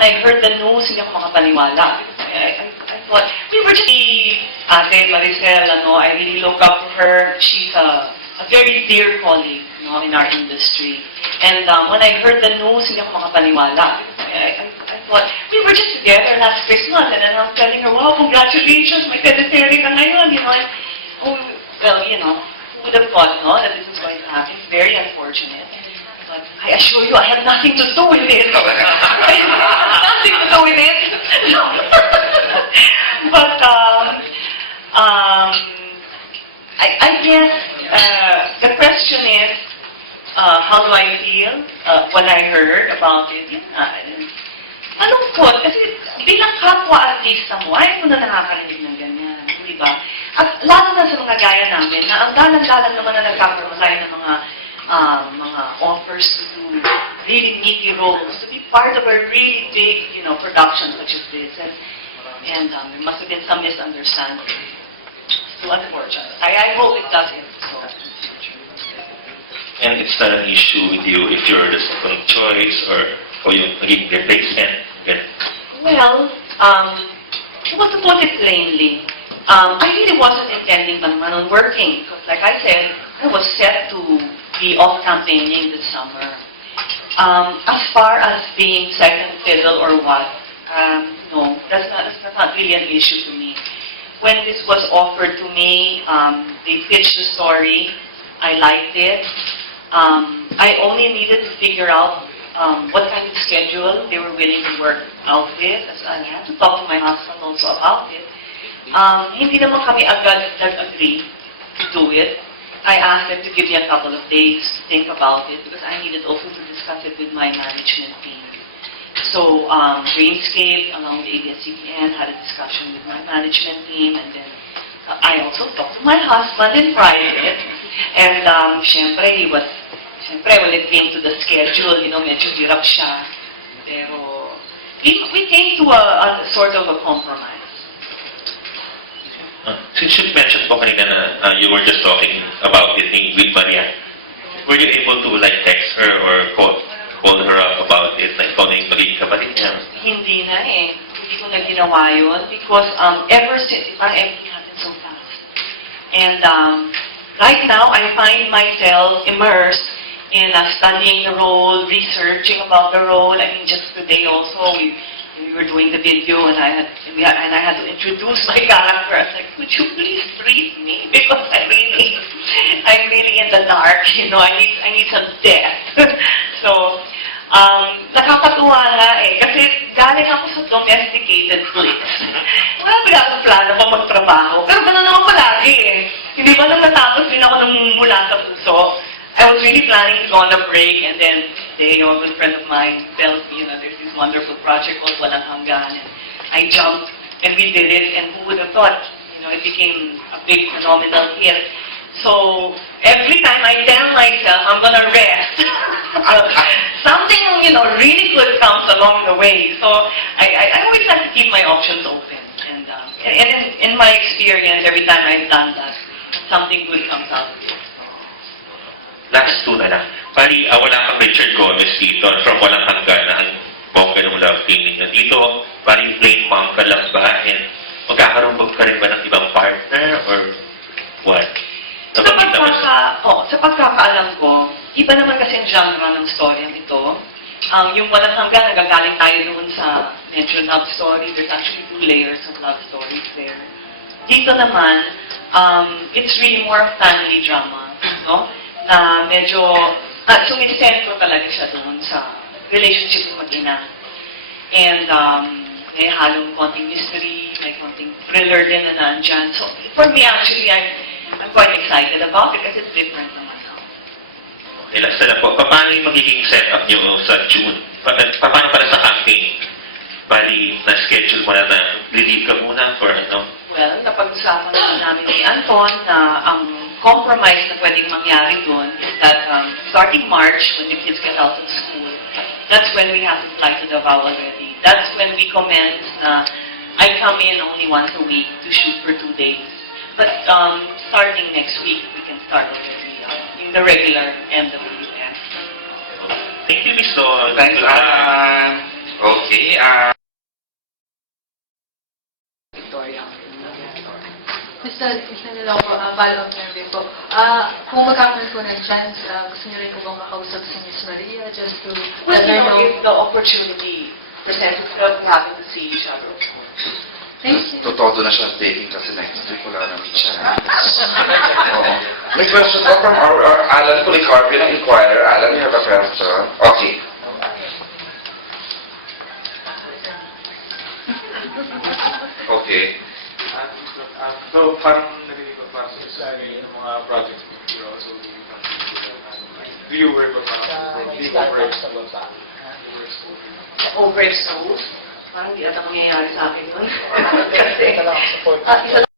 when I heard the news, hindi ako makapaniwala. I thought, we were just Ate Maricel, I really look up to her. She's a very dear colleague, in our industry. And when I heard the news, hindi ako makapaniwala. I thought, we were just together last Christmas, and then I was telling her, wow, congratulations, may teleserye ka ngayon, And, oh, well, who would have thought, that this is going to happen? It's very unfortunate. But I assure you, I have nothing to do with it. Nothing to do with it. But, I guess the question is, how do I feel when I heard about it? Malungkot, kasi bilang kapwa-artista mo, ayaw mo na nakakarinig ng ganyan, di ba? At lalo na sa mga gaya namin, na ang dalang-dalang naman na nagkakaroon tayo ng mga offers to do really meaty roles, to be part of a really big, production such as this. And there must have been some misunderstanding. So unfortunate. I hope it doesn't. So. And it's not an issue with you if you're the second choice or yung maging replacement. Well, to put it plainly, I really wasn't intending on working because, like I said, I was set to be off campaigning this summer. As far as being second fiddle or what, no, that's not really an issue to me. When this was offered to me, they pitched the story. I liked it. I only needed to figure out what kind of schedule they were willing to work out with. As I had to talk to my husband also about it. Hindi naman kami agad nag-agree to do it. I asked them to give me a couple of days to think about it because I needed also to discuss it with my management team. So, Dreamscape, along with ABS-CBN, had a discussion with my management team, and then I also talked to my husband in private. And, Siyempre, when it came to the schedule, medyo hirap siya. Pero, we came to a sort of a compromise. Since you mentioned po kanina na you were just talking about it with Maria, were you able to text her or call her up about it na ikaw na yung magiging kapatid niya? Hindi na eh. Hindi ko na ginawa yun because ever since, everything happened so fast. And right now, I find myself immersed in studying the role, researching about the role. I mean, just today also, we were doing the video and I had to introduce my character. I was like, could you please brief me? Because I'm really in the dark, I need some depth. So, nakakatuwa nga eh, kasi galing ako sa domesticated place. Wala ba akong plano pa magtrabaho? Pero gano'n naman palagi eh. Hindi ba nang natapos din ako ng mula sa puso? I was really planning to go on a break, and then today, a good friend of mine tells me, there's this wonderful project called Walang Hanggan, and I jumped, and we did it, and who would have thought, it became a big, phenomenal hit. So, every time I tell myself, I'm gonna rest, something, really good comes along the way. So, I always have to keep my options open, and in my experience, every time I've done that, something good comes out of it. Last two na lang. Pari, wala kang Richard Gomez dito from Walang Hanggan na ang bongga ng love teaming na dito. Pari, plain mom ka lang ba? And magkakaroon ka rin ba ng ibang partner or what? Sa pagkakaalam ko, iba naman kasi ang genre ng story ito. Yung Walang Hanggan, nagagaling tayo doon sa medyo love story. There's actually 2 layers of love stories there. Dito naman, it's really more family drama, no? Na medyo, sumisentro talaga siya doon sa relationship ng mag-ina. And may halong konting mystery, may konting thriller din na nandyan. So, for me actually, I'm quite excited about it kasi it's different naman now. Okay, last na po. Paano yung magiging setup niyo sa June? Paano para sa campaign? Bali, na-schedule mo na leave ka muna for Well, napag-usapan naman namin ni Anton na ang compromise na pwedeng mangyari doon is that starting March, when the kids get out of school, that's when we have to fly to Davao already. That's when we commence. I come in only once a week to shoot for 2 days. But starting next week, we can start already in the regular MWF. Thank you, Miss Dawn. Thanks, Anne. Okay, Victoria. Isa na lang po, follow-up lang din po. Kung magkakaroon po ng chance, gusto niyo rin po bang makausap si Miss Maria just to Well, let her know? if the opportunity presents itself, we happen to see each other. Thank you. Totodo na siya taking kasi next week wala naman siya. Oo. May question po from our Alan Policarpio ng Inquirer. Alan, you have a question? Okay. Okay. So, parang narinig ko parang sinasabi ng mga projects mo, you're also really do you work with being overexposed? Overexposed? Parang di ata mangyayari sa akin nun. Kasi, isa